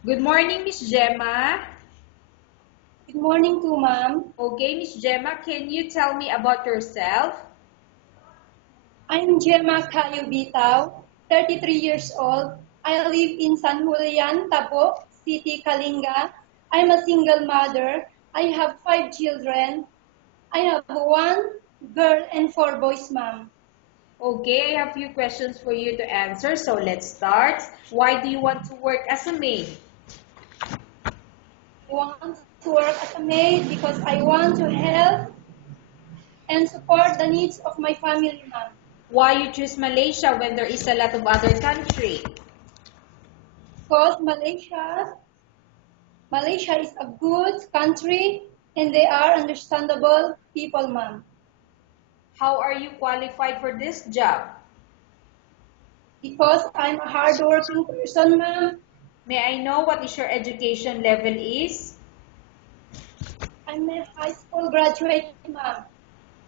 Good morning, Miss Gemma. Good morning to ma'am. Okay, Miss Gemma, can you tell me about yourself? I'm Gemma Cayo Bitaw, 33 years old. I live in San Julian, Tabo City, Kalinga. I'm a single mother. I have 5 children. I have one girl and 4 boys, ma'am. Okay, I have a few questions for you to answer, so let's start. Why do you want to work as a maid? I want to work as a maid because I want to help and support the needs of my family, ma'am. Why you choose Malaysia when there is a lot of other country? Because Malaysia is a good country and they are understandable people, ma'am. How are you qualified for this job? Because I'm a hardworking person, ma'am. May I know what is your education level is? I'm a high school graduate, ma'am.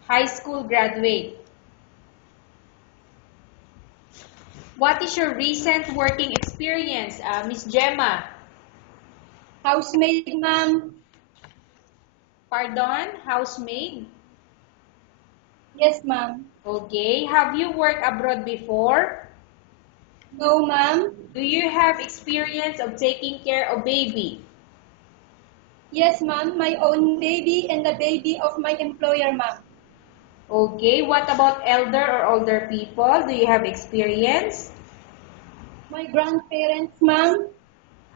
High school graduate. What is your recent working experience, Miss Gemma? Housemaid, ma'am. Pardon, housemaid? Yes, ma'am. Okay, have you worked abroad before? No, ma'am. Do you have experience of taking care of baby? Yes, ma'am. My own baby and the baby of my employer, ma'am. Okay, what about elder or older people? Do you have experience? My grandparents, ma'am.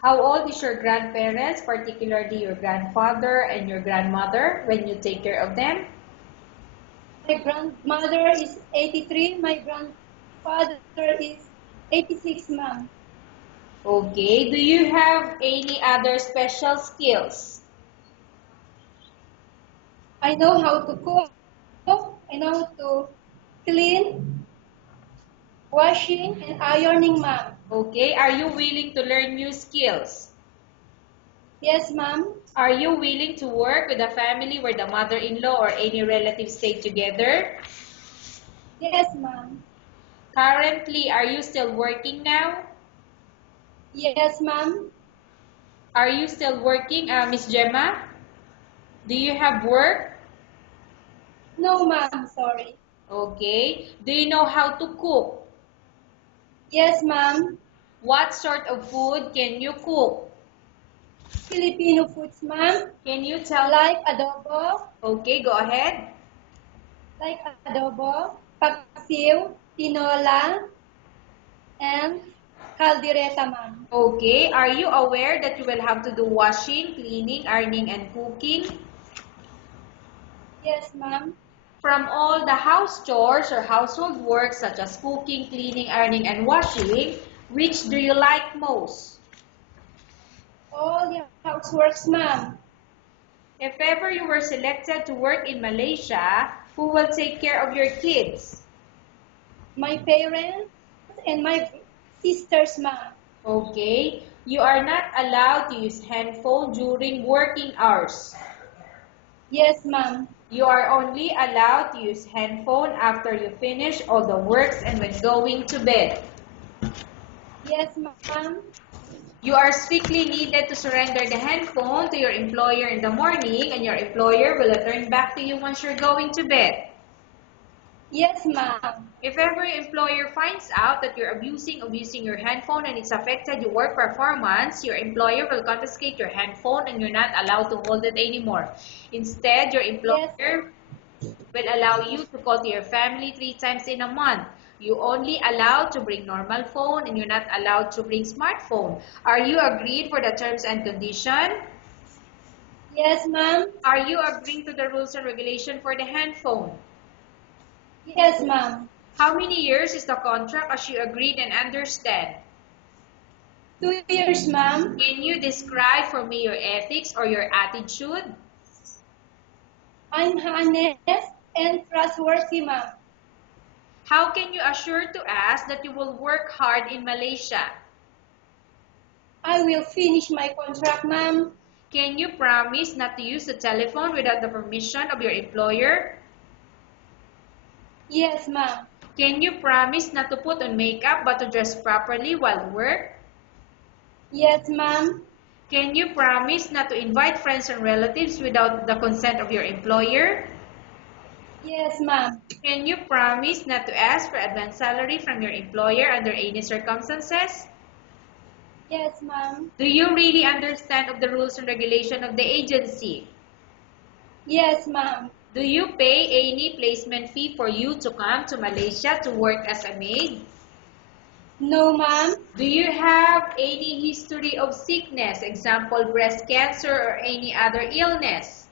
How old is your grandparents, particularly your grandfather and your grandmother, when you take care of them? My grandmother is 83. My grandfather is 86, ma'am. Okay, do you have any other special skills? I know how to cook. I know how to clean, washing, and ironing, ma'am. Okay, are you willing to learn new skills? Yes, ma'am. Are you willing to work with a family where the mother-in-law or any relatives stay together? Yes, ma'am. Currently, are you still working now? Yes, ma'am. Are you still working, Miss Gemma? Do you have work? No, ma'am. Sorry. Okay. Do you know how to cook? Yes, ma'am. What sort of food can you cook? Filipino foods, ma'am. Can you tell me? Like adobo, Okay, go ahead. like adobo, paksiw, tinola, and caldereta, ma'am. Okay. Are you aware that you will have to do washing, cleaning, ironing, and cooking? Yes, ma'am. From all the house chores or household work such as cooking, cleaning, ironing, and washing, which do you like most? All the houseworks, ma'am. If ever you were selected to work in Malaysia, who will take care of your kids? My parents and my sisters, ma'am. Okay. You are not allowed to use handphone during working hours. Yes, ma'am. You are only allowed to use handphone after you finish all the works and when going to bed. Yes, ma'am. You are strictly needed to surrender the handphone to your employer in the morning and your employer will return back to you once you're going to bed. Yes, ma'am. If ever your employer finds out that you're abusing your handphone and it's affected your work performance, your employer will confiscate your handphone and you're not allowed to hold it anymore. Instead, your Yes, employer will allow you to call to your family 3 times in a month. You only allowed to bring normal phone and you're not allowed to bring smartphone. Are you agreed for the terms and condition? yes, ma'am. Are you agreeing to the rules and regulation for the handphone? Yes, ma'am. How many years is the contract as you agreed and understand? 2 years, ma'am. Can you describe for me your ethics or your attitude? I'm honest and trustworthy, ma'am. How can you assure to us that you will work hard in Malaysia? I will finish my contract, ma'am. Can you promise not to use the telephone without the permission of your employer? Yes, ma'am. Can you promise not to put on makeup but to dress properly while work? Yes, ma'am. Can you promise not to invite friends and relatives without the consent of your employer? Yes, ma'am. Can you promise not to ask for advance salary from your employer under any circumstances? Yes, ma'am. Do you really understand of the rules and regulation of the agency? Yes, ma'am. Do you pay any placement fee for you to come to Malaysia to work as a maid? No, ma'am. Do you have any history of sickness, example breast cancer or any other illness?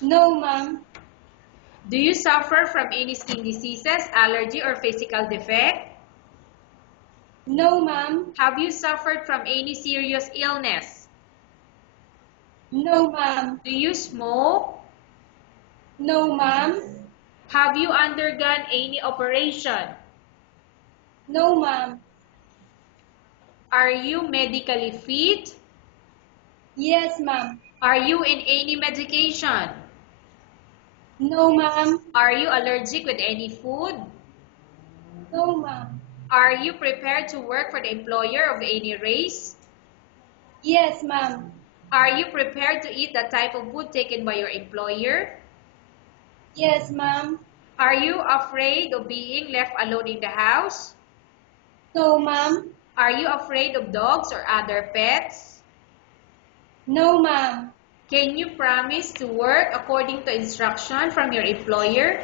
No, ma'am. Do you suffer from any skin diseases, allergy or physical defect? No, ma'am. Have you suffered from any serious illness? No, ma'am. Do you smoke? No, ma'am. Have you undergone any operation? No, ma'am. Are you medically fit? Yes, ma'am. Are you in any medication? No, ma'am. Are you allergic with any food? No, ma'am. Are you prepared to work for the employer of any race? Yes, ma'am. Are you prepared to eat the type of food taken by your employer? Yes, ma'am. Are you afraid of being left alone in the house? No, ma'am. Are you afraid of dogs or other pets? No, ma'am. Can you promise to work according to instruction from your employer?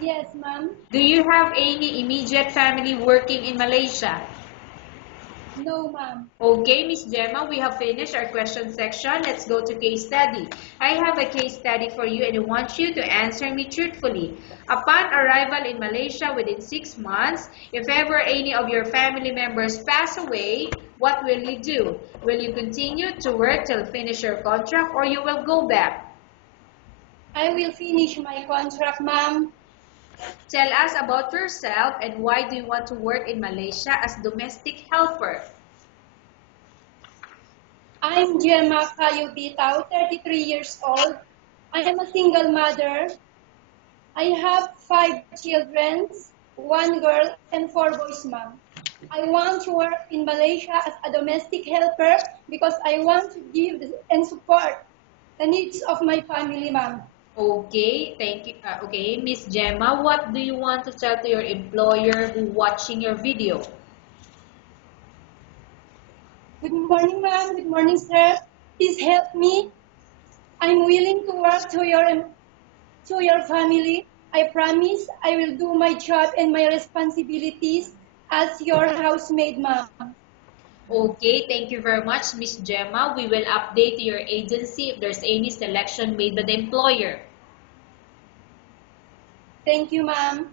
Yes, ma'am. Do you have any immediate family working in Malaysia? No, ma'am. Okay, Miss Gemma, we have finished our question section. Let's go to case study. I have a case study for you and I want you to answer me truthfully. Upon arrival in Malaysia within 6 months, if ever any of your family members pass away, what will you do? Will you continue to work till finish your contract or you will go back? I will finish my contract, ma'am. Tell us about yourself and why do you want to work in Malaysia as domestic helper? I'm Gemma Cayo Bitao, 33 years old. I am a single mother. I have 5 children, 1 girl and 4 boys, ma'am. I want to work in Malaysia as a domestic helper because I want to give and support the needs of my family, ma'am. Okay, thank you. Okay, Miss Gemma, what do you want to tell to your employer who watching your video? Good morning, ma'am. Good morning, sir. Please help me. I'm willing to work to your family. I promise I will do my job and my responsibilities as your housemaid, ma'am. Okay, thank you very much, Miss Gemma. We will update your agency if there's any selection made by the employer. Thank you, ma'am.